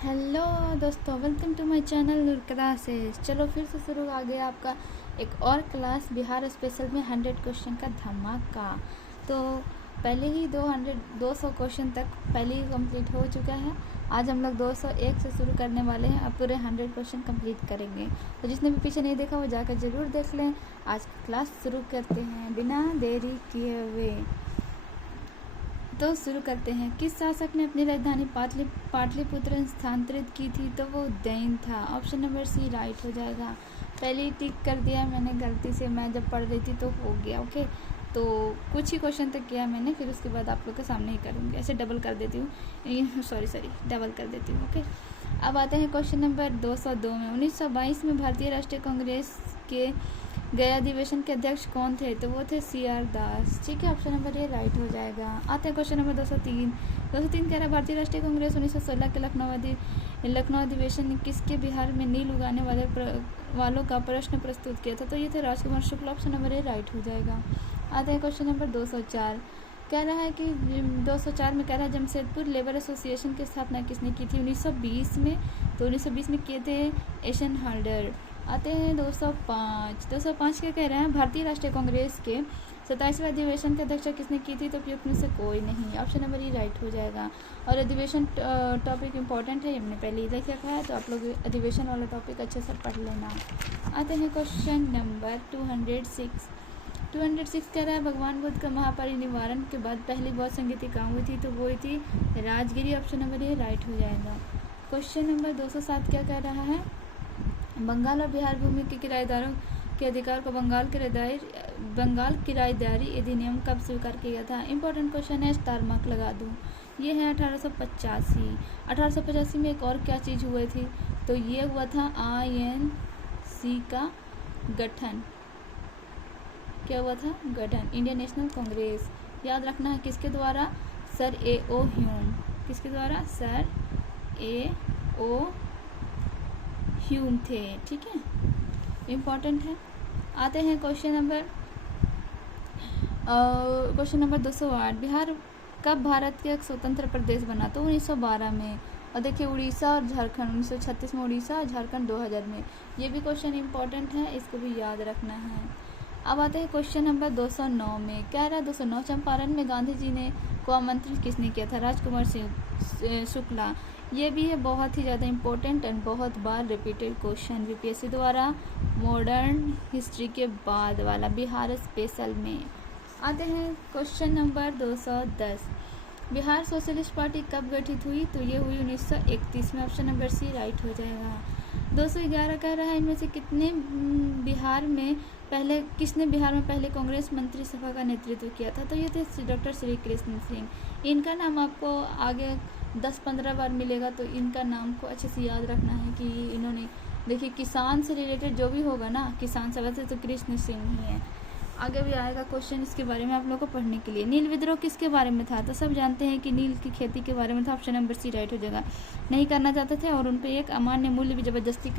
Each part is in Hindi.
हेलो दोस्तों, welcome to my channel Noor classes. चलो फिर से शुरू आ गया आपका एक और क्लास बिहार स्पेशल में 100 क्वेश्चन का धमाका। तो पहले ही 200 क्वेश्चन तक पहले ही कंप्लीट हो चुका है। आज हम लोग 201 से शुरू करने वाले हैं। अब पूरे 100 क्वेश्चन कंप्लीट करेंगे। तो जिसने भी पीछे नहीं देखा वो जाकर ज़रूर देख लें। आज क्लास शुरू करते हैं बिना देरी किए हुए। तो शुरू करते हैं। किस शासक ने अपनी राजधानी पाटलिपुत्र स्थानांतरित की थी? तो वो उज्जैन था। ऑप्शन नंबर सी राइट हो जाएगा। पहले ही टिक कर दिया मैंने गलती से, मैं जब पढ़ रही थी तो हो गया। ओके, तो कुछ ही क्वेश्चन तक किया मैंने, फिर उसके बाद आप लोग के सामने ही करूँगी। ऐसे डबल कर देती हूँ, सॉरी डबल कर देती हूँ। ओके, अब आते हैं क्वेश्चन नंबर 202 में। 1922 में भारतीय राष्ट्रीय कांग्रेस के गया अधिवेशन के अध्यक्ष कौन थे? तो वो थे CR दास। ठीक है, ऑप्शन नंबर ए राइट हो जाएगा। आते हैं क्वेश्चन नंबर 203 कह रहा है भारतीय राष्ट्रीय कांग्रेस 1916 के लखनऊ अधिवेशन ने किसके बिहार में नील उगाने वालों का प्रश्न प्रस्तुत किया था? तो ये थे Rajkumar Shukla. Option number A right हो जाएगा। आते हैं क्वेश्चन नंबर 204 कह रहा है कि 204 में कह रहा है जमशेदपुर लेबर एसोसिएशन की स्थापना किसने की थी? 1920 में। तो 1920 में किए थे एशन हल्डर। आते हैं 205 क्या कह रहे हैं? भारतीय राष्ट्रीय कांग्रेस के 27वें अधिवेशन की अध्यक्षता किसने की थी? तो उपयुक्त में से कोई नहीं। ऑप्शन नंबर ई राइट हो जाएगा। और अधिवेशन टॉपिक इंपॉर्टेंट है, हमने पहले ही लिख रखा है, तो आप लोग अधिवेशन वाला टॉपिक अच्छे से पढ़ लेना। आते हैं क्वेश्चन नंबर 206 कह रहा है भगवान बुद्ध का महापरिनिर्वाण के बाद पहली बौद्ध संगीति कहाँ हुई थी? तो वो थी Rajagiri. Option number A right हो जाएगा। क्वेश्चन नंबर 207 क्या कह रहा है? बंगाल और बिहार भूमि के किराएदारों के अधिकार को बंगाल किराएदारी अधिनियम कब स्वीकार किया गया था? इंपॉर्टेंट क्वेश्चन है, स्टार मार्क लगा दूँ। ये है 1885 में एक और क्या चीज़ हुई थी? तो ये हुआ था INC का गठन। क्या हुआ था? गठन, इंडियन नेशनल कांग्रेस। याद रखना है किसके द्वारा? Sir A.O. ह्यूम। किसके द्वारा? Sir A.O. ह्यूम थे। ठीक है, इम्पॉर्टेंट है। आते हैं क्वेश्चन नंबर 208 बिहार कब भारत के एक स्वतंत्र प्रदेश बना? तो 1912 में। और देखिए उड़ीसा और झारखंड 1936 में, उड़ीसा और झारखंड 2000 में। ये भी क्वेश्चन इम्पॉर्टेंट है, इसको भी याद रखना है। अब आते हैं क्वेश्चन नंबर 209 में। कह रहा है 209 चंपारण में गांधी जी ने को आमंत्रित किसने किया था? राजकुमार शुक्ला। ये भी है बहुत ही ज़्यादा इम्पोर्टेंट एंड बहुत बार रिपीटेड क्वेश्चन बीपीएससी द्वारा मॉडर्न हिस्ट्री के बाद वाला बिहार स्पेशल में। आते हैं question number 210 Bihar socialist party कब गठित हुई? तो ये हुई 1931 में। ऑप्शन नंबर सी राइट हो जाएगा। 211 कह रहा है इनमें से किसने बिहार में पहले कांग्रेस मंत्री सभा का नेतृत्व किया था? तो ये थे डॉक्टर श्री कृष्ण सिंह। इनका नाम आपको आगे 10-15 बार मिलेगा, तो इनका नाम को अच्छे से याद रखना है कि इन्होंने, देखिए किसान से रिलेटेड जो भी होगा ना, किसान सभा से, तो कृष्ण सिंह ही है। आगे भी आएगा क्वेश्चन इसके बारे में आप लोगों को पढ़ने के लिए। नील विद्रोह किसके बारे में था? तो सब जानते हैं कि नील की खेती के बारे में था। ऑप्शन नंबर सी राइट हो जाएगा। नहीं करना चाहते थे और उन पर एक अमान्य मूल्य भी जबरदस्ती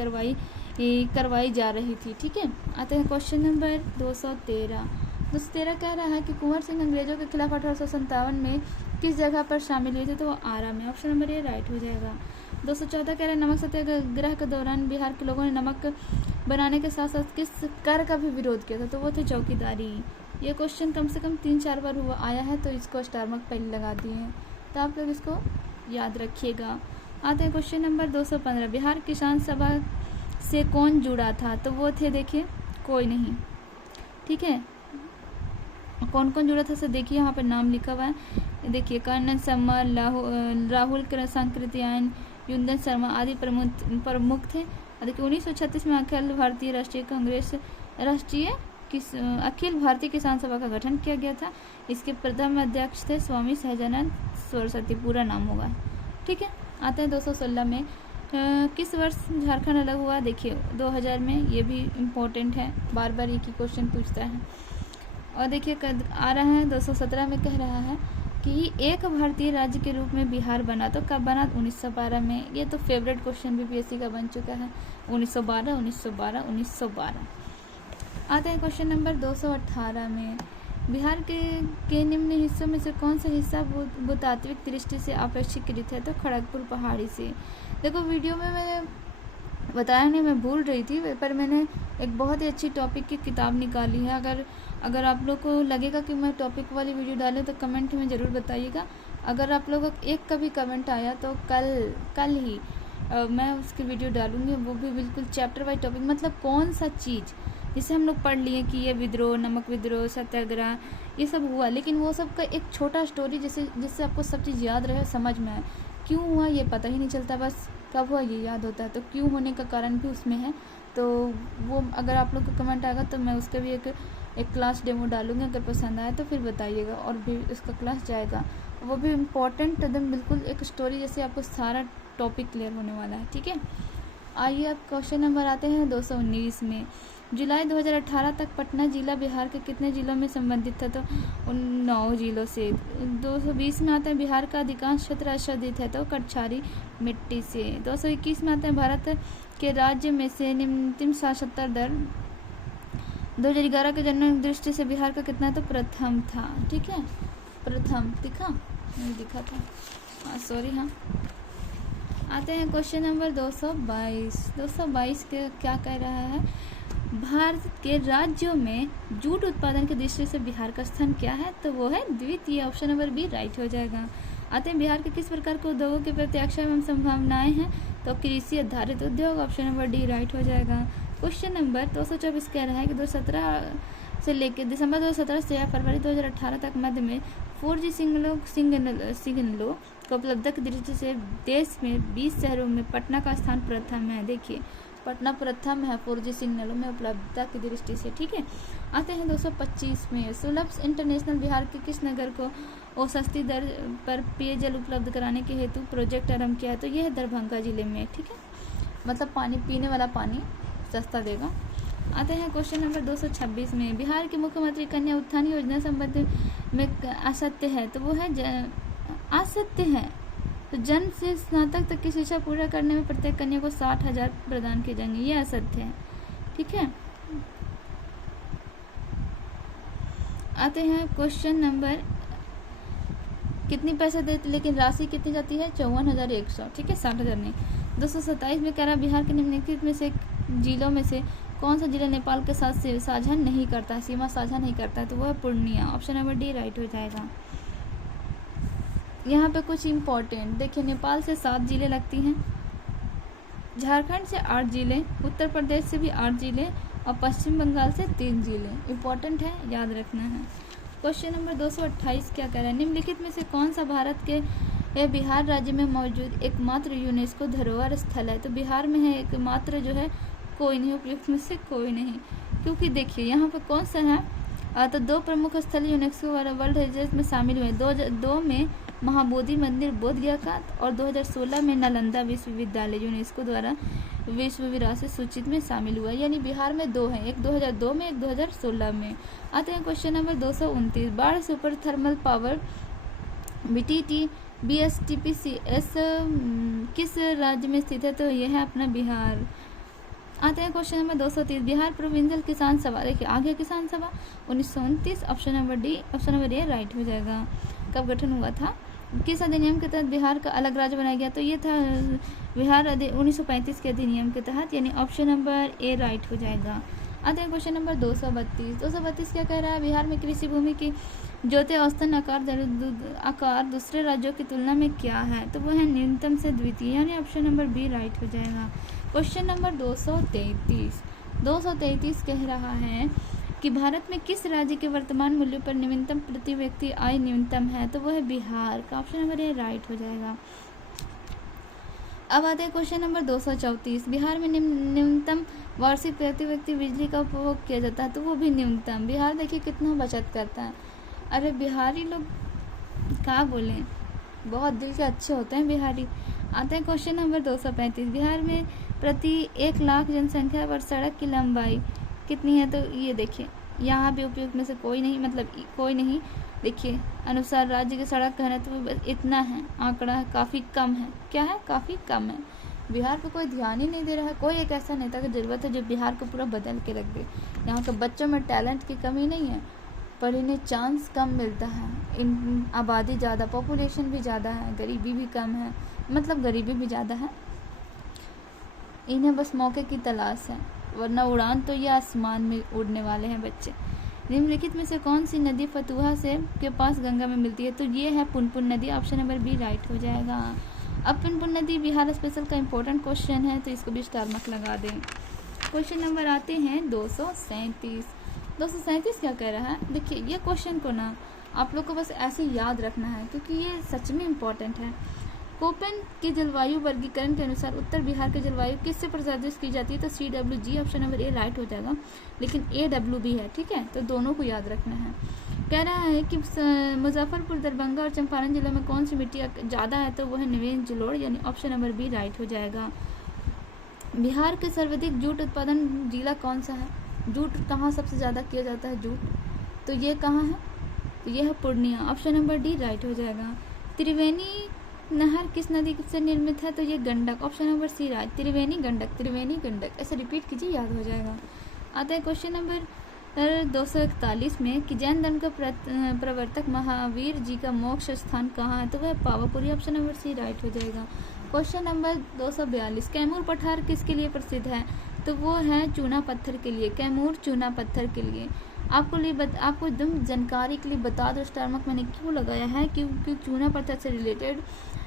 करवाई जा रही थी। ठीक है, आते हैं क्वेश्चन नंबर 213 कह रहा है कि कुंवर सिंह अंग्रेजों के खिलाफ 1857 में किस जगह पर शामिल हुए थे? तो वो आरा में। ऑप्शन नंबर ए राइट हो जाएगा। 214 कह रहा है नमक सत्याग्रह के दौरान बिहार के लोगों ने नमक बनाने के साथ साथ किस कर का भी विरोध किया था? तो वो थे चौकीदारी। ये क्वेश्चन कम से कम 3-4 बार आया है, तो इसको स्टार मार्क पहले लगा दिए हैं, तो आप लोग इसको याद रखिएगा। आते हैं क्वेश्चन नंबर 215 बिहार किसान सभा से कौन जुड़ा था? तो वो थे, देखिए कोई नहीं। ठीक है, कौन कौन जुड़ा था सर? देखिए यहाँ पर नाम लिखा हुआ है, देखिए कर्नल शर्मा, राहुल संकृत्यायन, युंदन शर्मा आदि प्रमुख थे। देखिए 1936 में अखिल भारतीय किसान सभा का गठन किया गया था। इसके प्रथम अध्यक्ष थे स्वामी सहजानंद सरस्वती, पूरा नाम होगा। ठीक है, आते हैं 216 में। किस वर्ष झारखंड अलग हुआ? देखिए 2000 में। ये भी इम्पोर्टेंट है, बार बार एक ही क्वेश्चन पूछता है। और देखिए आ रहा है 217 में। कह रहा है कि एक भारतीय राज्य के रूप में बिहार बना, तो कब बना? 1912 में। ये तो फेवरेट क्वेश्चन बीपीएससी का बन चुका है। 1912। आते हैं क्वेश्चन नंबर 218 में। बिहार के निम्न हिस्सों में से कौन सा हिस्सा भूतात्विक दृष्टि से अपेक्षाकृत है? तो खड़गपुर पहाड़ी से। देखो वीडियो में मैंने बताया नहीं, मैं भूल रही थी, पर मैंने एक बहुत ही अच्छी टॉपिक की किताब निकाली है। अगर आप लोग को लगेगा कि मैं टॉपिक वाली वीडियो डालूँ तो कमेंट में ज़रूर बताइएगा। अगर आप लोगों को एक का भी कमेंट आया तो कल ही मैं उसकी वीडियो डालूंगी, वो भी बिल्कुल चैप्टर वाइज टॉपिक, मतलब कौन सा चीज़ जिसे हम लोग पढ़ लिए कि ये विद्रोह, नमक विद्रोह, सत्याग्रह, ये सब हुआ, लेकिन वो सब का एक छोटा स्टोरी जिससे आपको सब चीज़ याद रहे, समझ में आए। क्यों हुआ ये पता ही नहीं चलता, बस कब हुआ ये याद होता है। तो क्यों होने का कारण भी उसमें है। तो वो अगर आप लोग को कमेंट आएगा तो मैं उसका भी एक क्लास डेमो डालूंगी। अगर पसंद आए तो फिर बताइएगा और भी उसका क्लास जाएगा। वो भी इम्पोर्टेंट एकदम बिल्कुल एक स्टोरी जैसे आपको सारा टॉपिक क्लियर होने वाला है। ठीक है, आइए अब क्वेश्चन नंबर आते हैं 219 में। जुलाई 2018 तक पटना जिला बिहार के कितने जिलों में संबंधित था? तो 9 जिलों से। 220 में आते हैं बिहार का अधिकांश क्षेत्र आच्छादित है, तो कटछारी मिट्टी से। 221 में आते हैं भारत के राज्य में से निम्नतम साक्षरता दर 2011 के जनगणना दृष्टि से बिहार का कितना है? तो प्रथम था। ठीक है, प्रथम दिखा नहीं दिखा था, हाँ सॉरी। हाँ, आते हैं क्वेश्चन नंबर 222। 222 के क्या कह रहा है? भारत के राज्यों में जूट उत्पादन की दृष्टि से बिहार का स्थान क्या है? तो वो है द्वितीय। ऑप्शन नंबर बी राइट हो जाएगा। आते हैं बिहार के किस प्रकार के उद्योगों की प्रत्याशा एवं संभावनाएं हैं? तो कृषि आधारित उद्योग। ऑप्शन नंबर डी राइट हो जाएगा। क्वेश्चन नंबर 224 कह रहा है कि 2017 से लेकर दिसंबर 2017 से या फरवरी 2018 तक मध्य में 4G सिग्नलों को उपलब्धता की दृष्टि से देश में 20 शहरों में पटना का स्थान प्रथम है। देखिए, पटना प्रथम है 4G सिग्नलों में उपलब्धता की दृष्टि से। ठीक है, आते हैं 225 में। सुलभ इंटरनेशनल बिहार के किस नगर को और सस्ती दर पर पेयजल उपलब्ध कराने के हेतु प्रोजेक्ट आरंभ किया है? तो यह है दरभंगा जिले में। ठीक है, मतलब पानी, पीने वाला पानी सस्ता देगा। आते हैं क्वेश्चन नंबर 226 में। बिहार के मुख्यमंत्री कन्या उत्थान योजना संबंध में असत्य है, तो वो है असत्य है। तो जन्म से स्नातक तक की शिक्षा पूरा करने में प्रत्येक कन्या को 60,000 प्रदान किए जाएंगे, ये असत्य है। ठीक है, आते हैं क्वेश्चन नंबर, कितनी पैसे देते लेकिन राशि कितनी जाती है? 54,100। ठीक है, 60,000 नहीं। 227 में कह रहा बिहार के निम्नलिखित में से जिलों में से कौन सा जिला नेपाल के साथ साझा नहीं करता, सीमा साझा नहीं करता? तो वह है Purnia. Option number D right हो जाएगा। यहाँ पे कुछ इम्पोर्टेंट देखिए, नेपाल से 7 जिले लगती हैं, झारखंड से 8 जिले, उत्तर प्रदेश से भी 8 जिले और पश्चिम बंगाल से 3 जिले। इम्पोर्टेंट है, याद रखना है। क्वेश्चन नंबर 228 क्या कह रहा है? निम्नलिखित में से कौन सा भारत के बिहार राज्य में मौजूद एकमात्र यूनेस्को धरोहर स्थल है? तो बिहार में है एकमात्र, जो है कोई नहीं, उपयुक्त में से कोई नहीं। क्योंकि देखिए यहाँ पर कौन सा है, तो 2 प्रमुख स्थल यूनेस्को वर्ल्ड हेरिटेज में शामिल हुए। 2 में महाबोधि मंदिर बोध गया का, और 2016 में नालंदा विश्वविद्यालय यूनेस्को द्वारा विश्व विरासत सूची में शामिल हुआ। यानी बिहार में 2 हैं, एक 2002 में, एक 2016 में। आते हैं क्वेश्चन नंबर 229। बाढ़ super thermal power BTT BSTPCS किस राज्य में स्थित है? तो यह है अपना बिहार। आते हैं क्वेश्चन नंबर 230। बिहार प्रोविंशियल किसान सभा, देखिए आगे किसान सभा 1929। Option number D, option number A right हो जाएगा। कब गठन हुआ था? किस अधिनियम के तहत बिहार का अलग राज्य बनाया गया? तो ये था बिहार 1935 के अधिनियम के तहत, यानी ऑप्शन नंबर ए राइट हो जाएगा। आते हैं क्वेश्चन नंबर 232। 232 क्या कह रहा है? बिहार में कृषि भूमि की ज्योति औसतन आकार दूसरे राज्यों की तुलना में क्या है? तो वह है न्यूनतम से द्वितीय, यानी ऑप्शन नंबर बी राइट हो जाएगा। Question number 233। 233 कह रहा है कि भारत में किस राज्य के वर्तमान मूल्य पर न्यूनतम प्रति व्यक्ति आय न्यूनतम है? तो वह है बिहार का। ऑप्शन नंबर ए राइट हो जाएगा। अब आते हैं क्वेश्चन नंबर 234। बिहार में न्यूनतम वार्षिक प्रति व्यक्ति बिजली का उपभोग किया जाता है, तो वो भी न्यूनतम। बिहार देखिए कितना बचत करता है। अरे बिहारी लोग क्या बोलें, बहुत दिल के अच्छे होते हैं बिहारी। आते हैं क्वेश्चन नंबर 235। बिहार में प्रति 1 लाख जनसंख्या पर सड़क की लंबाई कितनी है? तो ये देखिए यहाँ भी उपयुक्त में से कोई नहीं, मतलब कोई नहीं। देखिए अनुसार राज्य की सड़क घनत्व तो इतना है, आंकड़ा है काफ़ी कम है। क्या है? काफ़ी कम है। बिहार पे कोई ध्यान ही नहीं दे रहा है। कोई एक ऐसा नेता की ज़रूरत है जो बिहार को पूरा बदल के रख दे। यहाँ के बच्चों में टैलेंट की कमी नहीं है, पर इन्हें चांस कम मिलता है। इन आबादी ज़्यादा, पॉपुलेशन भी ज़्यादा है, गरीबी भी कम है, मतलब गरीबी भी ज़्यादा है। इन्हें बस मौके की तलाश है, वरना उड़ान तो ये आसमान में उड़ने वाले हैं बच्चे। निम्नलिखित में से कौन सी नदी फतुहा से के पास गंगा में मिलती है? तो ये है पुनपुन नदी। ऑप्शन नंबर बी राइट हो जाएगा। अब पुनपुन नदी बिहार स्पेशल का इम्पोर्टेंट क्वेश्चन है, तो इसको भी स्टार मार्क लगा दें। क्वेश्चन नंबर आते हैं 237। 237 क्या कह रहा है? देखिए, ये क्वेश्चन को ना आप लोग को बस ऐसे याद रखना है, क्योंकि ये सच में इम्पोर्टेंट है। कोपेन के जलवायु वर्गीकरण के अनुसार उत्तर बिहार की जलवायु किससे प्रदर्शित की जाती है? तो CWG option number A right हो जाएगा, लेकिन AW भी है, ठीक है, तो दोनों को याद रखना है। कह रहा है कि मुजफ्फरपुर, दरभंगा और चंपारण जिलों में कौन सी मिट्टी ज़्यादा है? तो वह है निवेश जलोढ़, यानी ऑप्शन नंबर बी राइट हो जाएगा। बिहार के सर्वाधिक जूट उत्पादन जिला कौन सा है? जूट कहाँ सबसे ज़्यादा किया जाता है जूट? तो ये कहाँ है? तो ये है Purnia, option number D right हो जाएगा। त्रिवेणी नहर किस नदी से निर्मित है? तो ये Gandak, option number C right. Triveni Gandak ऐसे रिपीट कीजिए, याद हो जाएगा। आता है क्वेश्चन नंबर 241 में कि जैन धर्म का प्रवर्तक महावीर जी का मोक्ष स्थान कहाँ है? तो वह Pawapuri, option number C right हो जाएगा। क्वेश्चन नंबर 242 कैमूर पठार किसके लिए प्रसिद्ध है? तो वो है चूना पत्थर के लिए, कैमूर चूना पत्थर के लिए। आपको एकदम जानकारी के लिए बता दो, स्टार मार्क मैंने क्यों लगाया है, क्योंकि चूना पत्थर से रिलेटेड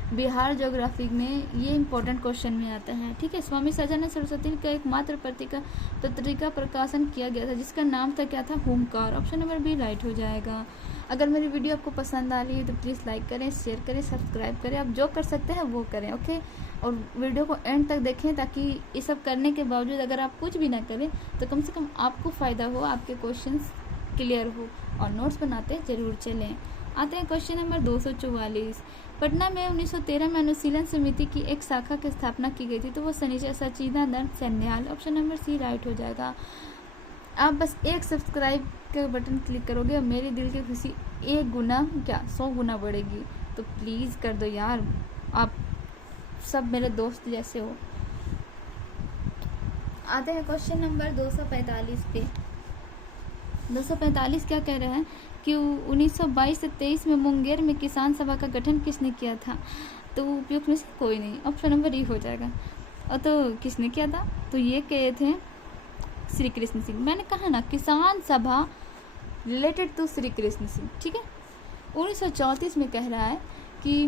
बिहार ज्योग्राफी में ये इंपॉर्टेंट क्वेश्चन में आता है, ठीक है। स्वामी सजानंद सरस्वती का एकमात्र पत्रिका प्रकाशन किया गया था, जिसका नाम था क्या था? होमकार, ऑप्शन नंबर बी राइट हो जाएगा। अगर मेरी वीडियो आपको पसंद आ रही है तो प्लीज़ लाइक करें, शेयर करें, सब्सक्राइब करें, आप जो कर सकते हैं वो करें, ओके। और वीडियो को एंड तक देखें, ताकि ये सब करने के बावजूद अगर आप कुछ भी ना करें तो कम से कम आपको फ़ायदा हो, आपके क्वेश्चंस क्लियर हो, और नोट्स बनाते ज़रूर चलें। आते हैं क्वेश्चन नंबर 244। पटना में 1913 में अनुशीलन समिति की एक शाखा की स्थापना की गई थी, तो वो Sachchidanand Sanyal, option number C right हो जाएगा। आप बस एक सब्सक्राइब का बटन क्लिक करोगे और मेरे दिल की खुशी 1 गुना क्या 100 गुना बढ़ेगी, तो प्लीज़ कर दो यार, आप सब मेरे दोस्त जैसे हो। आते हैं क्वेश्चन नंबर 245 पे। 245 क्या कह रहे हैं कि 1922 से 23 में मुंगेर में किसान सभा का गठन किसने किया था? तो उपयुक्त में से कोई नहीं, ऑप्शन नंबर ई हो जाएगा। और तो किसने किया था? तो ये कहे थे श्री कृष्ण सिंह। मैंने कहा ना, किसान सभा रिलेटेड टू श्री कृष्ण सिंह, ठीक है। 1934 में कह रहा है कि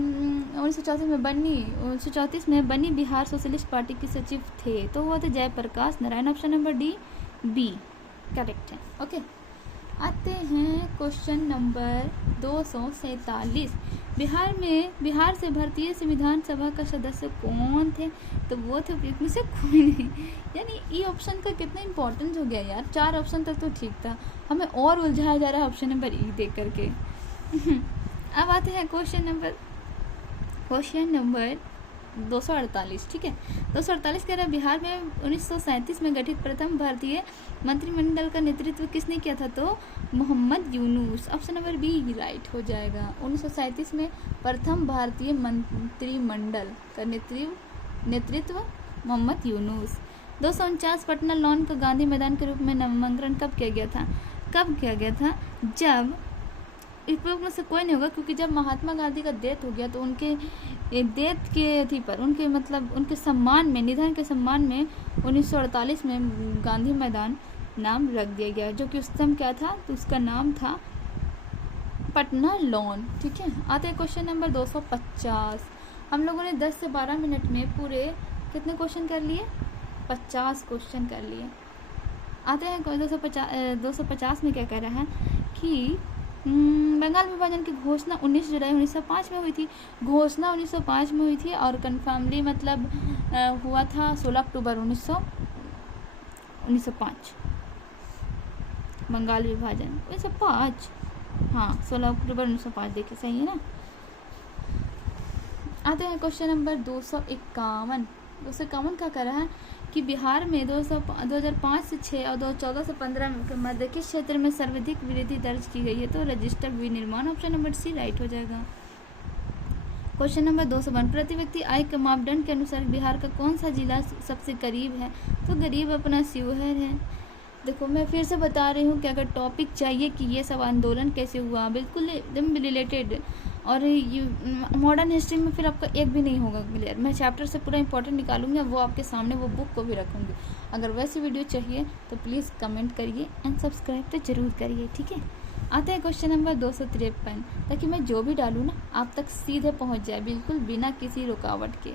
1934 में बनी बिहार सोशलिस्ट पार्टी के सचिव थे, तो वो थे Jayaprakash Narayan, option number D B correct है, ओके। आते हैं क्वेश्चन नंबर 247। बिहार से भारतीय संविधान सभा का सदस्य कौन थे? तो वो थे उपयुक्त में से कोई नहीं, यानी ई ऑप्शन का कितना इंपॉर्टेंस हो गया यार। 4 ऑप्शन तक तो ठीक था, हमें और उलझाया जा रहा है ऑप्शन नंबर ई देख करके। अब आते हैं क्वेश्चन नंबर 248, ठीक है। 248 कह रहा है बिहार में 1937 में गठित प्रथम भारतीय मंत्रिमंडल का नेतृत्व किसने किया था? तो Mohammad Yunus, option number B right हो जाएगा। 1937 में प्रथम भारतीय मंत्रिमंडल का नेतृत्व मोहम्मद यूनुस। 249 पटना लॉन का गांधी मैदान के रूप में नामकरण कब किया गया था? जब उपयोग में से कोई नहीं होगा, क्योंकि जब महात्मा गांधी का डेथ हो गया तो उनके डेथ के अथी पर उनके सम्मान में, निधन के सम्मान में 1948 में गांधी मैदान नाम रख दिया गया, जो कि उस समय क्या था? तो उसका नाम था पटना लॉन, ठीक है। आते हैं क्वेश्चन नंबर 250। हम लोगों ने 10 से 12 मिनट में पूरे कितने क्वेश्चन कर लिए? 50 क्वेश्चन कर लिए। आते हैं 250 में क्या कह रहा है कि बंगाल विभाजन की घोषणा 19 जुलाई 1905 में हुई थी। घोषणा 1905 में हुई थी और कन्फर्मली मतलब हुआ था 16 अक्टूबर 1905। बंगाल विभाजन 1905, हाँ 16 अक्टूबर 1905, देखिए सही है ना। आते हैं क्वेश्चन नंबर 251। 251 क्या कर रहा है कि बिहार में 2005 से 6 और 2014 से 15 के मध्य किस क्षेत्र में सर्वाधिक वृद्धि दर्ज की गई है? तो रजिस्टर विनिर्माण, ऑप्शन नंबर सी राइट हो जाएगा। क्वेश्चन नंबर 252 प्रति व्यक्ति आय के मापदंड के अनुसार बिहार का कौन सा जिला सबसे करीब है? तो गरीब अपना शिवहर है। देखो मैं फिर से बता रही हूँ कि अगर टॉपिक चाहिए कि ये सब आंदोलन कैसे हुआ, बिल्कुल एकदम रिलेटेड, और ये मॉडर्न हिस्ट्री में फिर आपका एक भी नहीं होगा क्लियर। मैं चैप्टर से पूरा इंपॉर्टेंट निकालूंगी, वो आपके सामने वो बुक को भी रखूँगी। अगर वैसी वीडियो चाहिए तो प्लीज़ कमेंट करिए एंड सब्सक्राइब तो ज़रूर करिए, ठीक है। आते हैं क्वेश्चन नंबर 253, ताकि मैं जो भी डालूँ ना आप तक सीधे पहुँच जाए, बिल्कुल बिना किसी रुकावट के।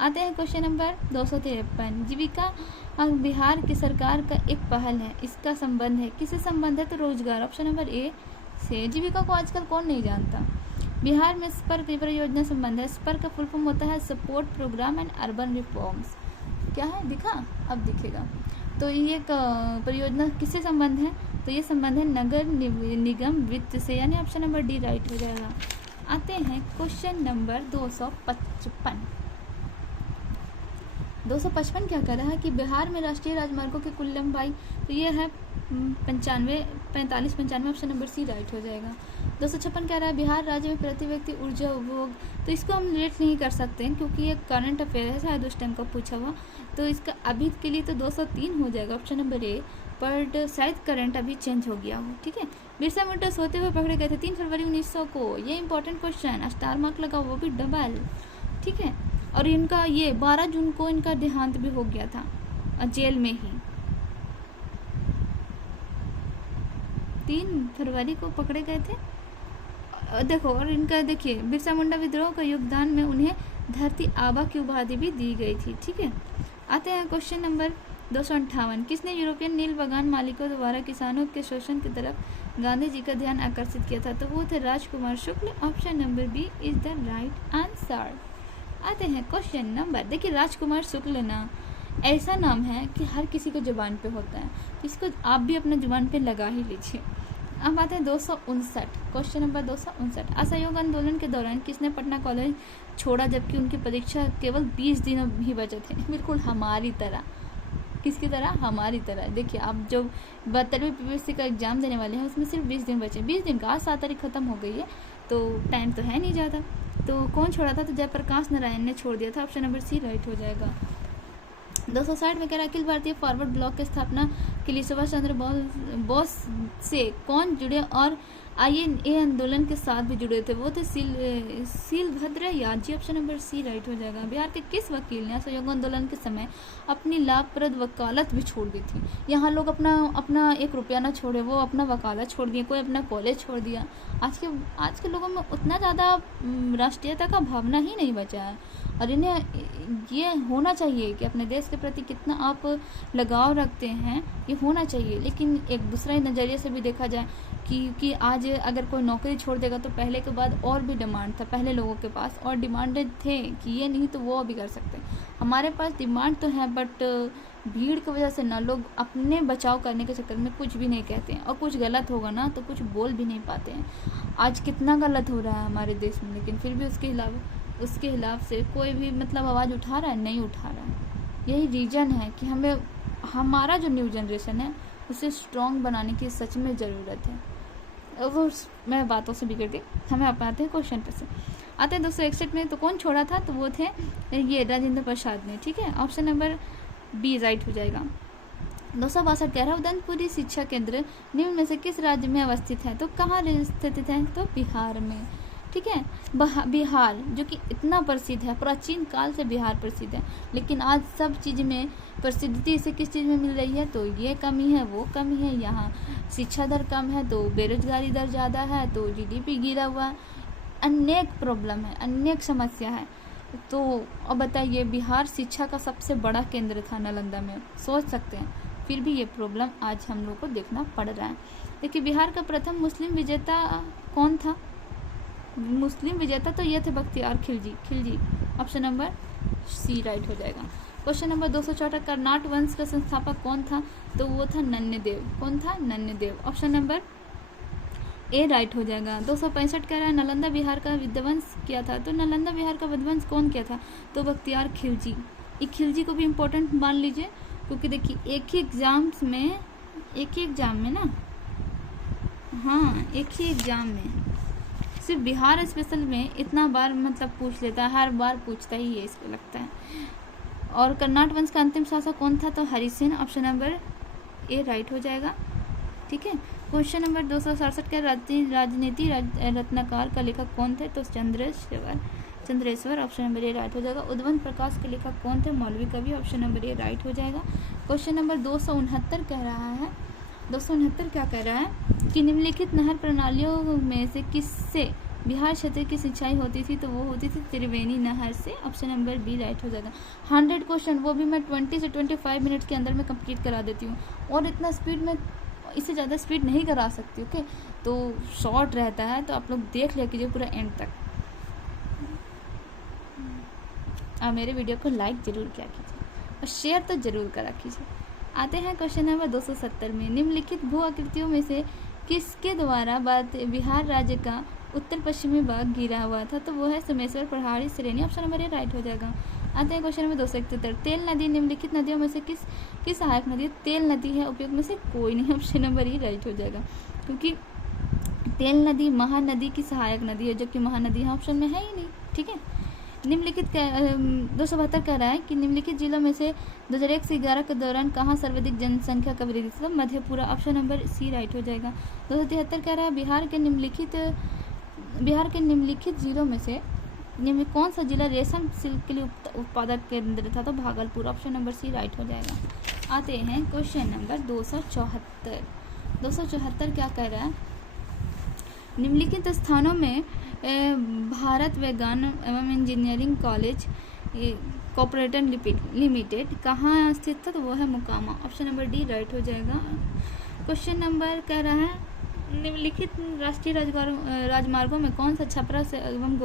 आते हैं क्वेश्चन नंबर 253, जीविका बिहार की सरकार का एक पहल है, इसका संबंध है, किससे संबंध है? तो रोजगार, ऑप्शन नंबर ए से। जीविका को आजकल कौन नहीं जानता। बिहार में स्पर की परियोजना संबंध है, स्पर का फुल फॉर्म होता है support program and urban reforms. क्या है, दिखा? अब दिखेगा। तो ये परियोजना किससे संबंध है? तो ये संबंध है नगर निगम वित्त से, यानी ऑप्शन नंबर डी राइट हो जाएगा। आते हैं क्वेश्चन नंबर 255 क्या कर रहा है कि बिहार में राष्ट्रीय राजमार्गों की कुल लंबाई, तो ये है 45-95, ऑप्शन नंबर सी राइट हो जाएगा। 256 कह रहा है बिहार राज्य में प्रति व्यक्ति ऊर्जा उपभोग, तो इसको हम रिलेट नहीं कर सकते हैं क्योंकि ये करंट अफेयर है, शायद उस टाइम का पूछा हुआ, तो इसका अभी के लिए तो 203 हो जाएगा, ऑप्शन नंबर ए। बट शायद करंट अभी चेंज हो गया हो, ठीक है। बिरसा मुंडा सोते हुए पकड़े गए थे 3 फरवरी 1900 को, ये इंपॉर्टेंट क्वेश्चन, स्टार मार्क लगा, वो भी डबल, ठीक है। और इनका ये 12 जून को इनका देहांत भी हो गया था जेल में ही। 3 फरवरी को पकड़े गए थे। देखो, और इनका देखिए बिरसा मुंडा विद्रोह का योगदान में उन्हें धरती आबा की उपाधि भी दी गई थी, ठीक है। आते हैं क्वेश्चन नंबर 258, किसने यूरोपियन नील बागान मालिकों द्वारा किसानों के शोषण की तरफ गांधी जी का ध्यान आकर्षित किया था? तो वो थे Rajkumar Shukla, option number B is the right answer. आते हैं क्वेश्चन नंबर, देखिए राजकुमार शुक्ल ना ऐसा नाम है कि हर किसी को जुबान पे होता है, तो इसको आप भी अपना जुबान पे लगा ही लीजिए। अब आते हैं 259, क्वेश्चन नंबर 259, असहयोग आंदोलन के दौरान किसने पटना कॉलेज छोड़ा जबकि उनकी परीक्षा केवल 20 दिन ही बचे थे? बिल्कुल हमारी तरह। किसकी तरह? हमारी तरह। देखिए आप जो 72वीं PPSC का एग्जाम देने वाले हैं उसमें सिर्फ 20 दिन बचे, 20 दिन का, आज 7 तारीख खत्म हो गई है, तो टाइम तो है नहीं ज़्यादा। तो कौन छोड़ा था? तो जयप्रकाश नारायण ने छोड़ दिया था, ऑप्शन नंबर सी राइट हो जाएगा। 260 में कह रहा अखिल भारतीय फॉरवर्ड ब्लॉक की स्थापना के लिए सुभाष चंद्र बोस से कौन जुड़े और INA आंदोलन के साथ भी जुड़े थे? वो थे Shilbhadra Yadav, option number C right हो जाएगा। बिहार के किस वकील ने असहयोग आंदोलन के समय अपनी लाभप्रद वकालत भी छोड़ दी थी? यहाँ लोग अपना 1 रुपया ना छोड़े, वो अपना वकालत छोड़ दिए, कोई अपना कॉलेज छोड़ दिया। आज के लोगों में उतना ज़्यादा राष्ट्रीयता का भावना ही नहीं बचा है, और इन्हें ये होना चाहिए कि अपने देश के प्रति कितना आप लगाव रखते हैं, ये होना चाहिए। लेकिन एक दूसरे नज़रिए से भी देखा जाए कि आज अगर कोई नौकरी छोड़ देगा तो पहले के बाद और भी डिमांड था, पहले लोगों के पास और डिमांडेड थे कि ये नहीं तो वो भी कर सकते। हमारे पास डिमांड तो है, बट भीड़ की वजह से ना लोग अपने बचाव करने के चक्कर में कुछ भी नहीं कहते हैं, और कुछ गलत होगा ना तो कुछ बोल भी नहीं पाते हैं। आज कितना गलत हो रहा है हमारे देश में, लेकिन फिर भी उसके खिलाफ से कोई भी मतलब आवाज़ उठा रहा है? नहीं उठा रहा है। यही रीज़न है कि हमें हमारा जो न्यू जनरेशन है उसे स्ट्रॉन्ग बनाने की सच में ज़रूरत है। वो मैं बातों से बिगड़ गई, हमें अपनाते हैं क्वेश्चन पे से। आते हैं 261 में, तो कौन छोड़ा था? तो वो थे ये राजेंद्र प्रसाद ने, ठीक है, ऑप्शन नंबर बी राइट हो जाएगा। 262 कह रहा उदयपुरी शिक्षा केंद्र निम्न में से किस राज्य में अवस्थित है? तो कहाँ स्थित है? तो बिहार में, ठीक है। बिहार जो कि इतना प्रसिद्ध है, प्राचीन काल से बिहार प्रसिद्ध है, लेकिन आज सब चीज़ में प्रसिद्धि इसे किस चीज़ में मिल रही है? तो ये कमी है, वो कमी है, यहाँ शिक्षा दर कम है, तो बेरोजगारी दर ज़्यादा है, तो GDP गिरा हुआ, अनेक प्रॉब्लम है, अनेक समस्या है। तो अब बताइए, बिहार शिक्षा का सबसे बड़ा केंद्र था नालंदा में, सोच सकते हैं, फिर भी ये प्रॉब्लम आज हम लोग को देखना पड़ रहा है। देखिए बिहार का प्रथम मुस्लिम विजेता कौन था? मुस्लिम विजेता तो ये थे Bakhtiyar Khilji, option number C right हो जाएगा। क्वेश्चन नंबर 264, कर्नाट वंश का संस्थापक कौन था? तो वो था नन्यदेव। कौन था? Nanyadev, option number A right हो जाएगा। 265 कह रहा है नालंदा बिहार का विध्वंस किया था? तो नालंदा बिहार का विध्वंस कौन किया था? तो बख्तियार खिलजी। एक खिलजी को भी इम्पोर्टेंट मान लीजिए, क्योंकि देखिए एक ही एग्जाम में ना, हाँ एक ही एग्जाम में सिर्फ बिहार स्पेशल में इतना बार मतलब पूछ लेता है, हर बार पूछता ही है इसको लगता है। और कर्नाट वंश का अंतिम शासक कौन था? तो Harisen, option number A right हो जाएगा। ठीक है, क्वेश्चन नंबर 267 का राजनीति रत्नाकर का लेखक कौन थे? तो Chandreshwar, option number A right हो जाएगा। उद्वंत प्रकाश के लेखक कौन थे? मौलवी कवि, ऑप्शन नंबर ए राइट हो जाएगा। क्वेश्चन नंबर 269 कह रहा है, 269 क्या कह रहा है कि निम्नलिखित नहर प्रणालियों में से किससे बिहार क्षेत्र की सिंचाई होती थी? तो वो होती थी त्रिवेणी नहर से, ऑप्शन नंबर बी राइट हो जाएगा। 100 क्वेश्चन वो भी मैं 20 से 25 मिनट्स के अंदर में कंप्लीट करा देती हूँ, और इतना स्पीड में इससे ज़्यादा स्पीड नहीं करा सकती। ओके, तो शॉर्ट रहता है, तो आप लोग देख लिया कीजिए पूरा एंड तक। आप मेरे वीडियो को लाइक ज़रूर किया कीजिए और शेयर तो ज़रूर करा कीजिए। आते हैं क्वेश्चन नंबर 270 में, निम्नलिखित भू आकृतियों में से किसके द्वारा बिहार राज्य का उत्तर पश्चिमी भाग घिरा हुआ था? तो वो है सोमेश्वर पहाड़ी श्रेणी, ऑप्शन नंबर ए राइट हो जाएगा। आते हैं क्वेश्चन नंबर 271, तेल नदी निम्नलिखित नदियों में से किस सहायक नदी? तेल नदी है, उपयोग में से कोई नहीं, ऑप्शन नंबर ई राइट हो जाएगा, क्योंकि तेल नदी महानदी की सहायक नदी है, जबकि महानदी यहाँ ऑप्शन में है ही नहीं। ठीक है, निम्नलिखित 272 कह रहा है कि निम्नलिखित जिलों में से 2001 से 11 के दौरान कहाँ सर्वाधिक जनसंख्या का वृद्धि थी? Madhepura, option number C right हो जाएगा। 273 कह रहा है बिहार के निम्नलिखित जिलों में से कौन सा जिला रेशम सिल्क के लिए उत्पादक केंद्र था? तो Bhagalpur, option number C right हो जाएगा। आते हैं क्वेश्चन नंबर 274। 274 क्या कह रहा है, निम्नलिखित स्थानों में भारत विज्ञान एवं इंजीनियरिंग कॉलेज कॉर्पोरेशन लिमिटेड कहाँ स्थित था? तो वो है Mokama, option number D right हो जाएगा। क्वेश्चन नंबर कह रहा है निम्नलिखित राष्ट्रीय राजमार्गों में कौन सा छपरा से एवं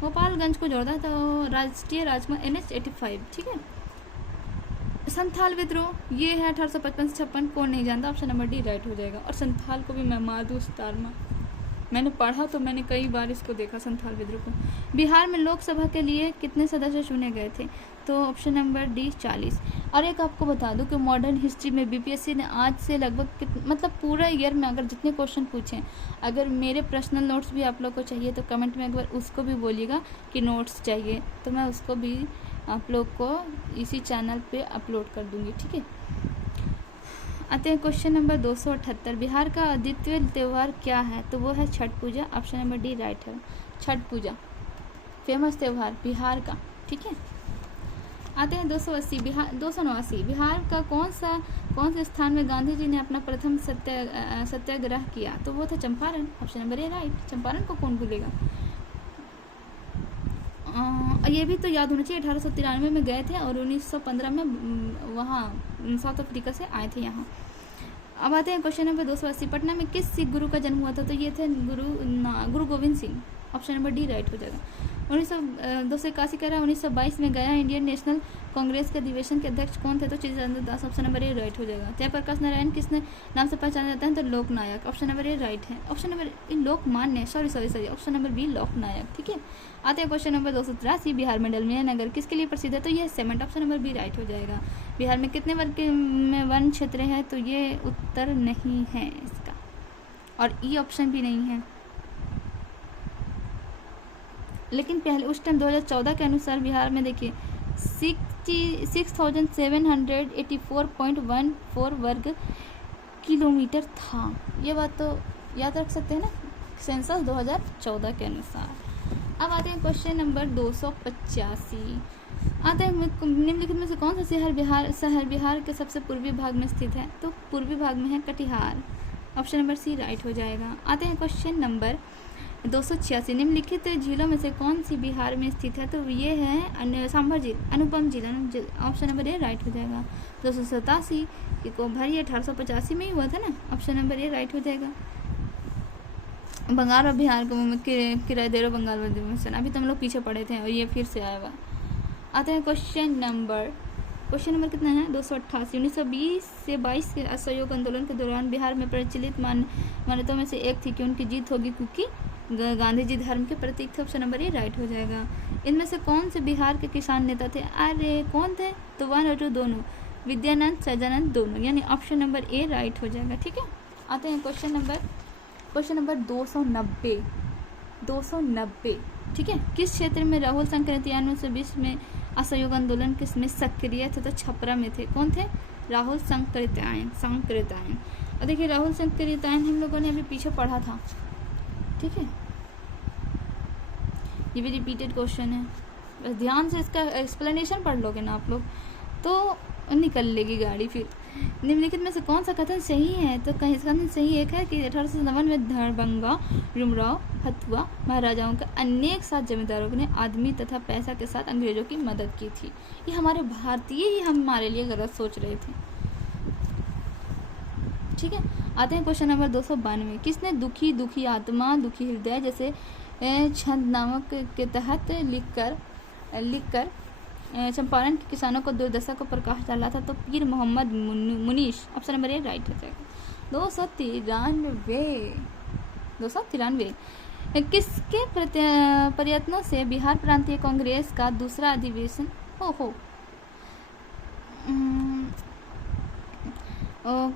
गोपालगंज को जोड़ता है? तो राष्ट्रीय राजमार्ग NH 85। ठीक है, संथाल विद्रोह ये है 1855 से 56, कौन नहीं जानता, ऑप्शन नंबर डी राइट हो जाएगा। और संथाल को भी मैं मार दूँ उस्तारमा, मैंने पढ़ा तो मैंने कई बार इसको देखा संथाल विद्रोह को। बिहार में लोकसभा के लिए कितने सदस्य चुने गए थे? तो ऑप्शन नंबर डी 40। और एक आपको बता दूं कि मॉडर्न हिस्ट्री में बीपीएससी ने आज से लगभग मतलब पूरा ईयर में अगर जितने क्वेश्चन पूछे, अगर मेरे पर्सनल नोट्स भी आप लोग को चाहिए तो कमेंट में एक बार उसको भी बोलिएगा कि नोट्स चाहिए, तो मैं उसको भी आप लोग को इसी चैनल पे अपलोड कर दूंगी। ठीक है, आते हैं क्वेश्चन नंबर 278, बिहार का अद्वितीय त्यौहार क्या है? तो वो है छठ पूजा, ऑप्शन नंबर डी राइट है। छठ पूजा फेमस त्यौहार बिहार का। ठीक है, आते हैं 289, बिहार का कौन से स्थान में गांधी जी ने अपना प्रथम सत्याग्रह किया? तो वो था Champaran, option number A right. Champaran को कौन भूलेगा। ये भी तो याद होना चाहिए 1893 में गए थे और 1915 में वहाँ साउथ अफ्रीका से आए थे यहाँ। अब आते हैं क्वेश्चन नंबर 280, पटना में किस सिख गुरु का जन्म हुआ था? तो ये थे गुरु Govind Singh, option number D right हो जाएगा। 281 कह रहा है 1922 में गया इंडियन नेशनल कांग्रेस के अधिवेशन के अध्यक्ष कौन थे? तो Chittaranjan Das, option number A right हो जाएगा। जयप्रकाश नारायण किस नाम से पहचाना जाता है? तो Loknayak, option number A right है। Option number Lokmanya, sorry, option number B Loknayak. ठीक है, आते हैं क्वेश्चन नंबर 283, बिहार में डलमिया नगर किसके लिए प्रसिद्ध है? तो ये cement, option number B right हो जाएगा। बिहार में कितने वर्ग में वन क्षेत्र है? तो ये उत्तर नहीं है इसका, और ई ऑप्शन भी नहीं है। लेकिन पहले उस टाइम 2014 के अनुसार बिहार में देखिए 6784.14 वर्ग किलोमीटर था। ये बात तो याद रख सकते हैं ना, सेंसस 2014 के अनुसार। अब आते हैं क्वेश्चन नंबर 285, आते हैं निम्नलिखित में से कौन सा शहर बिहार के सबसे पूर्वी भाग में स्थित है? तो पूर्वी भाग में है Katihar, option number C right हो जाएगा। आते हैं क्वेश्चन नंबर 286, निम्नलिखित झीलों में से कौन सी बिहार में स्थित है? तो ये है सांभर झील, अनुपम झील, ऑप्शन नंबर ए राइट हो जाएगा। 287 को भरी 1885 में ही हुआ था ना, ऑप्शन नंबर ए राइट हो जाएगा। बंगाल और बिहार को किराएदारों बंगाल में अभी तो हम लोग पीछे पड़े थे और ये फिर से आया हुआ। आते हैं क्वेश्चन नंबर कितना है? 288, 1920 से 22 के असहयोग आंदोलन के दौरान बिहार में प्रचलित मान्यताओं में से एक थी कि उनकी जीत होगी क्योंकि गांधी जी धर्म के प्रतीक थे, ऑप्शन नंबर ए राइट हो जाएगा। इनमें से कौन से बिहार के किसान नेता थे? अरे कौन थे? तो 1 और 2 दोनों, विद्यानंद सहजानंद दोनों, यानी ऑप्शन नंबर ए राइट हो जाएगा। ठीक है, आते हैं क्वेश्चन नंबर 290। ठीक है, किस क्षेत्र में राहुल संक्रांति 1920 में असहयोग आंदोलन किसमें सक्रिय थे? तो छपरा में थे। कौन थे? राहुल संकृतायन। और देखिए राहुल संकृतायन हम लोगों ने अभी पीछे पढ़ा था, ठीक है, ये भी रिपीटेड क्वेश्चन है। बस ध्यान से इसका एक्सप्लेनेशन पढ़ लोगे ना आप लोग तो निकल लेगी गाड़ी। फिर निम्नलिखित में से कौन सा कथन सही है? तो कहीं इसका सही एक है कि 1857 में दरभंगा, रुमराव, हथुआ महाराजाओं के अनेक साथ जमींदारों ने आदमी तथा पैसा के साथ अंग्रेजों की मदद की थी। ये हमारे भारतीय ही हमारे लिए गलत सोच रहे थे, ठीक है। आते हैं क्वेश्चन नंबर 292। किसने दुखी आत्मा दुखी हृदय जैसे छंद नामक के तहत लिखकर चंपारण के किसानों को दुर्दशा को प्रकाश डाला था? तो Pir Mohammad Munish. Option number A right हो जाएगा। 293 किसके प्रयत्नों से बिहार प्रांतीय कांग्रेस का दूसरा अधिवेशन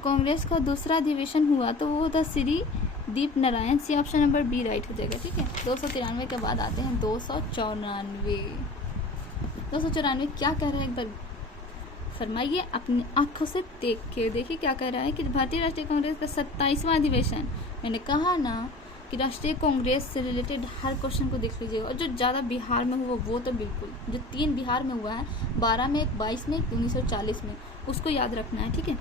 कांग्रेस का दूसरा अधिवेशन हुआ? तो वो था श्री दीप नारायण सी। ऑप्शन नंबर बी राइट हो जाएगा, ठीक है। 293 के बाद आते हैं 294 क्या कह रहा है, एक बार फरमाइए अपनी आंखों से देख के। देखिए क्या कह रहा है कि भारतीय राष्ट्रीय कांग्रेस का 27वां अधिवेशन। मैंने कहा ना कि राष्ट्रीय कांग्रेस से रिलेटेड हर क्वेश्चन को देख लीजिएगा, और जो ज़्यादा बिहार में हुआ वो तो बिल्कुल, जो 3 बिहार में हुआ है, 12 में, 22 में, 1940 में, उसको याद रखना है, ठीक है।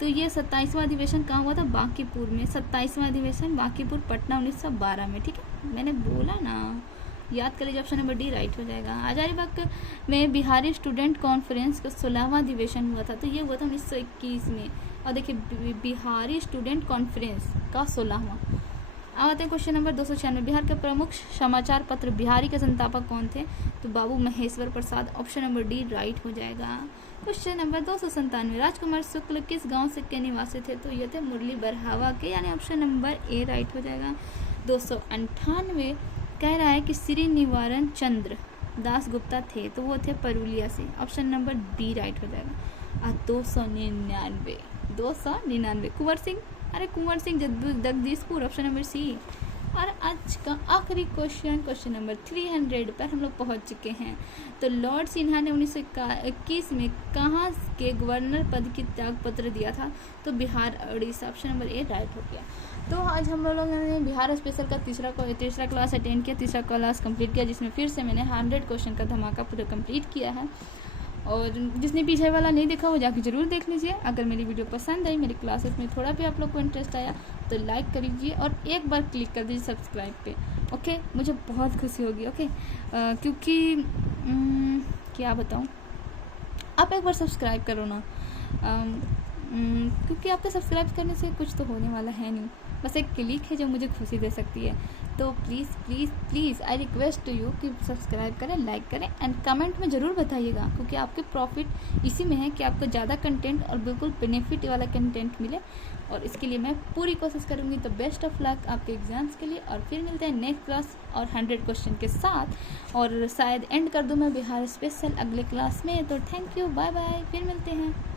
तो ये 27वां अधिवेशन कहाँ हुआ था? बांकीपुर में। 27वां अधिवेशन बांकीपुर, पटना, 1912 में, ठीक है। मैंने बोला ना, याद कर लीजिए। ऑप्शन नंबर डी राइट हो जाएगा। हजारीबाग में बिहारी स्टूडेंट कॉन्फ्रेंस का 16वां अधिवेशन हुआ था, तो ये हुआ था 1921 में। और देखिए बिहारी स्टूडेंट कॉन्फ्रेंस का 16वां। अब आते हैं क्वेश्चन नंबर 296। बिहार के प्रमुख समाचार पत्र बिहारी के संस्थापक कौन थे? तो बाबू महेश्वर प्रसाद। ऑप्शन नंबर डी राइट हो जाएगा। Question number 297। राजकुमार शुक्ल किस गांव से के निवासी थे? तो ये थे मुरली बरहावा के, यानी ऑप्शन नंबर ए राइट हो जाएगा। 298 कह रहा है कि श्री निवारण चंद्र दास गुप्ता थे, तो वो थे परुलिया से। ऑप्शन नंबर बी राइट हो जाएगा। 299 Kunwar Singh Jagdishpur. Option number C. और आज का आखिरी क्वेश्चन नंबर 300 पर हम लोग पहुंच चुके हैं। तो लॉर्ड सिन्हा ने 1921 में कहाँ के गवर्नर पद की त्याग पत्र दिया था? तो Bihar Orissa. Option number A right हो गया। तो आज हम लोगों ने बिहार स्पेशल का तीसरा क्लास अटेंड किया, तीसरा क्लास कंप्लीट किया, जिसमें फिर से मैंने 100 क्वेश्चन का धमाका पूरा कंप्लीट किया है। और जिसने पीछे वाला नहीं देखा वो जाके जरूर देख लीजिए। अगर मेरी वीडियो पसंद आई, मेरी क्लासेस में थोड़ा भी आप लोग को इंटरेस्ट आया, तो लाइक कर लीजिए और एक बार क्लिक कर दीजिए सब्सक्राइब पे, ओके। मुझे बहुत खुशी होगी, ओके। क्योंकि क्या बताऊँ, आप एक बार सब्सक्राइब करो ना, क्योंकि आपके सब्सक्राइब करने से कुछ तो होने वाला है नहीं, बस एक क्लिक है जो मुझे खुशी दे सकती है। तो please I request to you कि सब्सक्राइब करें, लाइक करें एंड कमेंट में ज़रूर बताइएगा, क्योंकि आपके प्रॉफिट इसी में है कि आपको ज़्यादा कंटेंट और बिल्कुल बेनिफिट वाला कंटेंट मिले, और इसके लिए मैं पूरी कोशिश करूँगी। तो बेस्ट ऑफ लक आपके एग्ज़ाम्स के लिए, और फिर मिलते हैं नेक्स्ट क्लास और 100 क्वेश्चन के साथ, और शायद एंड कर दूँ मैं बिहार स्पेशल अगले क्लास में। तो थैंक यू, बाय बाय, फिर मिलते हैं।